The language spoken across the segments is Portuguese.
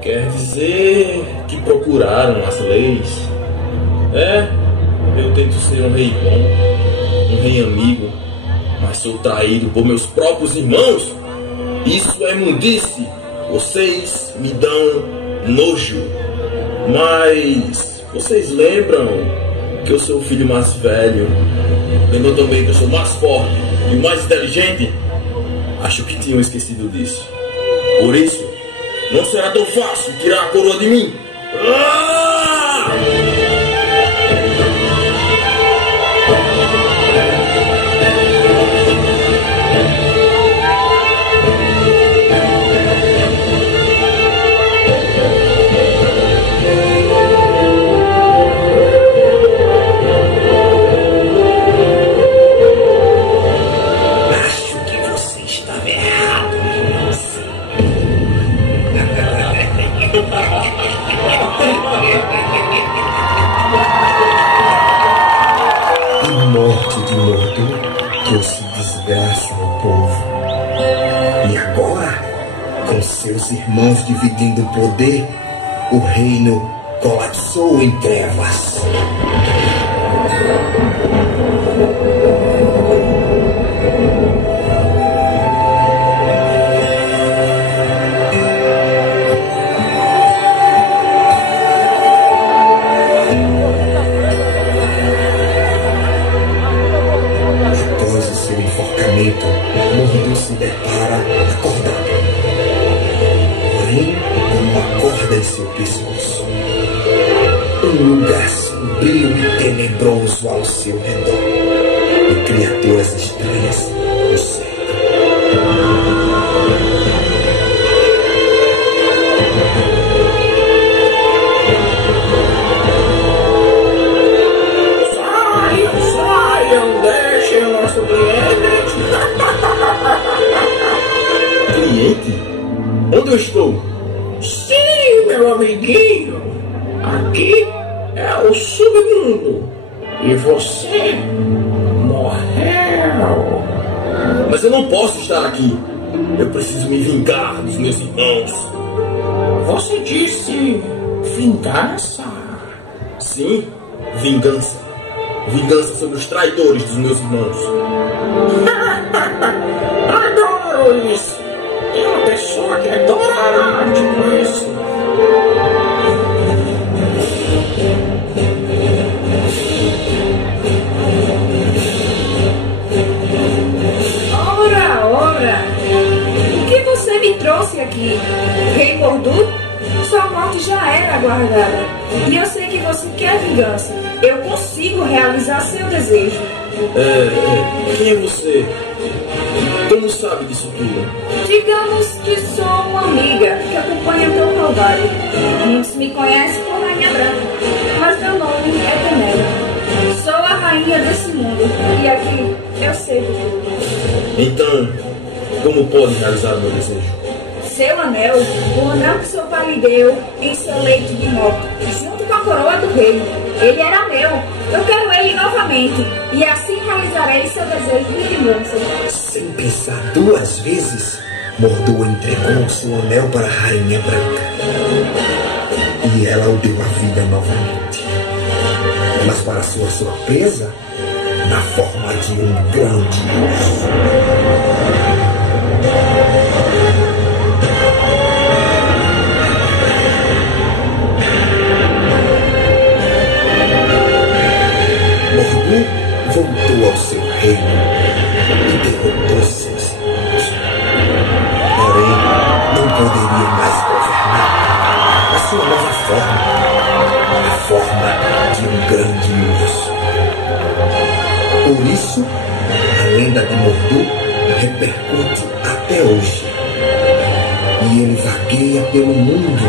Quer dizer que procuraram as leis? Eu tento ser um rei bom, um rei amigo, mas sou traído por meus próprios irmãos. Isso é imundice. Vocês me dão nojo. Mas vocês lembram que eu sou o filho mais velho? Lembram também que eu sou mais forte e mais inteligente? Acho que tinham esquecido disso. Por isso, não será tão fácil tirar a coroa de mim. Acho que você estava errado, moça. A morte de Mordo trouxe desgraça ao povo. E agora, com seus irmãos dividindo o poder, o reino colapsou em trevas. Após o seu enforcamento, Mordo se depara acordado, porém com uma corda em seu pescoço. Um lugar sombrio e tenebroso ao seu redor, e criaturas estranhas o cercam. Saiam, deixem o nosso cliente. Cliente? Onde eu estou? Sim, meu amiguinho. Aqui é o submundo. E você morreu. Mas eu não posso estar aqui. Eu preciso me vingar dos meus irmãos. Você disse vingança? Sim, vingança. Vingança sobre os traidores dos meus irmãos. Adoro isso. Tem uma pessoa que adora te conhecer. Ora, o que você me trouxe aqui? Rei Mordo? Sua morte já era aguardada. E eu sei que você quer vingança. Eu consigo realizar seu desejo. Quem é você? Como sabe disso tudo? Digamos que sou uma amiga que acompanha teu calvário. Muitos me conhecem por Rainha Branca, mas meu nome é Temera. Sou a rainha desse mundo e aqui eu sei de tudo. Então, como pode realizar o meu desejo? Seu anel, o anel que seu pai lhe deu em seu leito de morte, junto com a coroa do rei. Ele era meu. Eu quero ele novamente. E assim realizarei seu desejo de vingança. Sem pensar duas vezes, Mordo entregou seu anel para a Rainha Branca. E ela o deu à vida novamente. Mas para sua surpresa, na forma de um grande urso. Mordo voltou ao seu reino e derrotou seus irmãos. Porém, não poderia mais governar a sua nova forma, a forma de um grande urso. Por isso, a lenda de Mordo repercute até hoje. E ele vagueia pelo mundo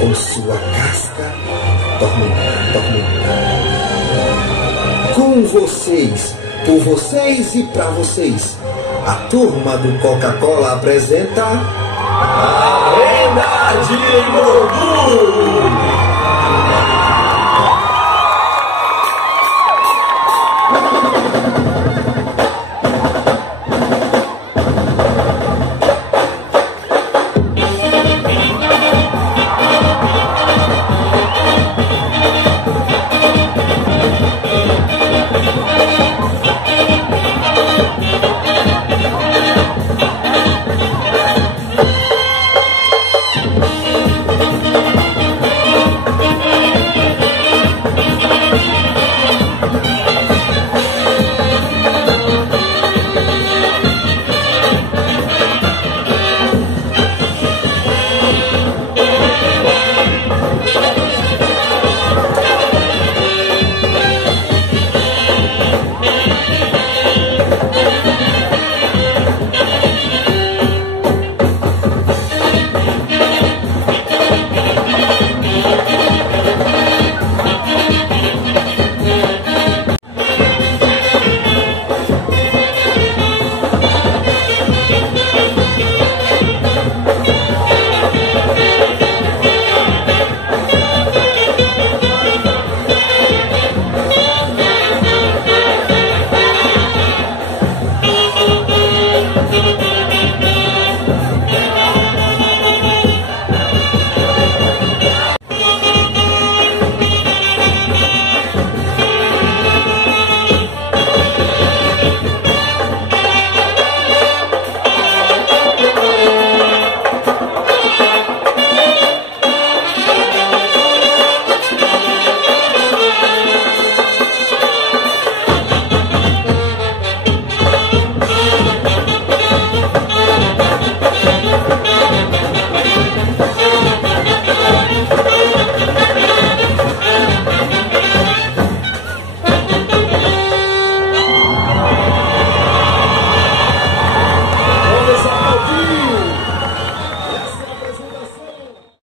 com sua casca tormentada. Com vocês, por vocês e pra vocês, a turma do Coca-Cola apresenta...